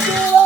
Thank you.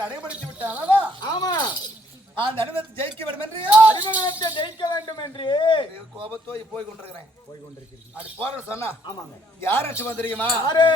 எங்கள் அடைபடுத்தி விட்ட ஆமா. அந்த அனுமதி ஜெயிக்க வேண்டும் என்று. அறிமுகத்தை ஜெயிக்க வேண்டும் என்று. கோபத்தோ போய் கொண்டிருக்கிறேன். போய் கொண்டிருக்கிறீங்க அப்படி போற சொன்னா ஆமாங்க. யார் தெரியுமா? யாரு?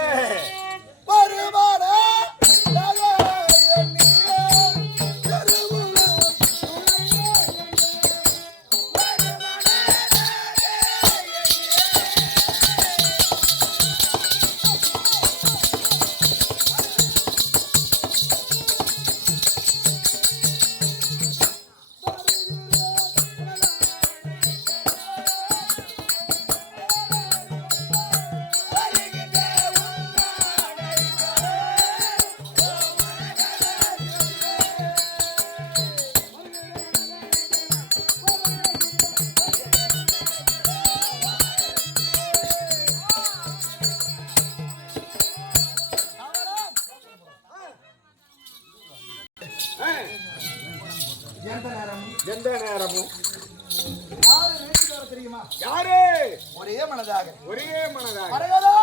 எந்த நேரமும்? யாரு நினைச்சுட்டாரோ தெரியுமா? யாரு? ஒரே மனதாக. ஒரே மனதாக. மரகதா!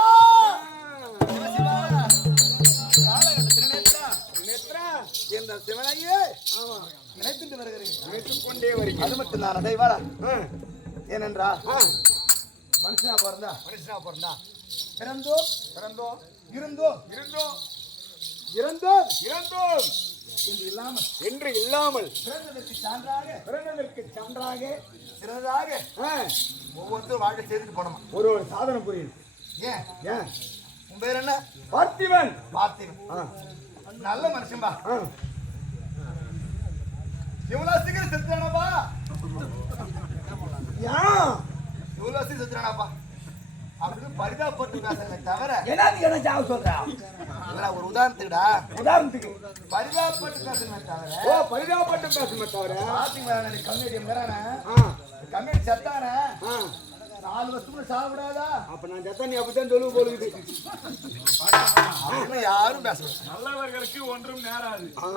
என்ற சிவனையே? நினைத்துட்டு வருகிறேன். நினைத்துக் கொண்டே வருகிறேன். அது மட்டும் தான் அதை ஆ, ஏனென்றா? மனுஷனா பிறந்தா? மனுஷனா பிறந்தா? பிறந்தோ பிறந்தோம். இருந்தோ இருந்தோம். இறந்தோம் இறந்தோம் என்று இல்லாமல் என்று இல்லாமல் பிறந்ததற்கு சான்றாக பிறந்ததற்கு சான்றாக சிறந்ததாக ஒவ்வொருத்தரும் வாழ்க்கை செய்துட்டு போனோமா? ஒரு ஒரு சாதனை புரியுது. ஏன்? ஏன்? உன் பேர் என்ன? பார்த்திபன். ஆ, நல்ல மனுஷன்பா? ஆ, இவ்வளவு சீக்கிரம் செத்துறானப்பா ஏன் இவ்வளவு சீக்கிரம் செத்துறானப்பா அப்படின்னு பரிதாபப்பட்டு பேசுறதை தவிர என்னது என்ன சாவு சொல்றா? இல்லடா, ஒரு உதாரணத்துக்குடா. உதாரணத்துக்கு. பரிதாபப்பட்டு பேசுறதை தவிர ஓ பரிதாபப்பட்டு பேசுமே தவிர. பாத்தீங்களா கம்யூனிட்டி மேலான ஆ, கம்யூனிட்டி செத்தானே ஆ, நாலு வருஷத்துக்குள்ள சாப்பிடாதா அப்ப நான் ஜத்தா நீ அப்படித்தான் சொல்லுவு போலுது அப்படின்னு யாரும் பேசக்கூடாது. நல்லவர்களுக்கு ஒன்றும் நேராது. ஆ,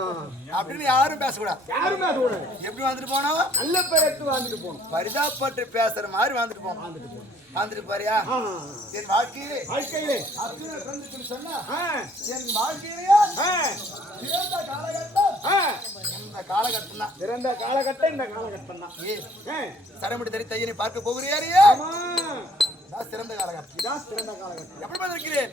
அப்படின்னு யாரும் பேசக்கூடாது. யாருமே அது கூடாது எப்படி வந்துட்டு போனோம்? நல்ல பேர் எடுத்து வாழ்ந்துட்டு போகணும் பரிதாபப்பட்டு பேசுற மாதிரி வந்துட்டு போனோம். வந்துட்டு பாரியா ஆ, என் வாழ்க்கையிலே வாழ்க்கையிலே. அர்ஜுன பிறந்துச்சுன்னு சொன்னா ஆ, என் வாழ்க்கையிலேயே ஆ, சிறந்த காலகட்டம். இந்த காலகட்டம் தான் பிறந்த காலகட்டம் இந்த காலகட்டம் தான் தறி தையனை பார்க்க இதான் சிறந்த காலகட்டம். இதான் சிறந்த காலகட்டம். எப்படி பார்த்திருக்கிறேன்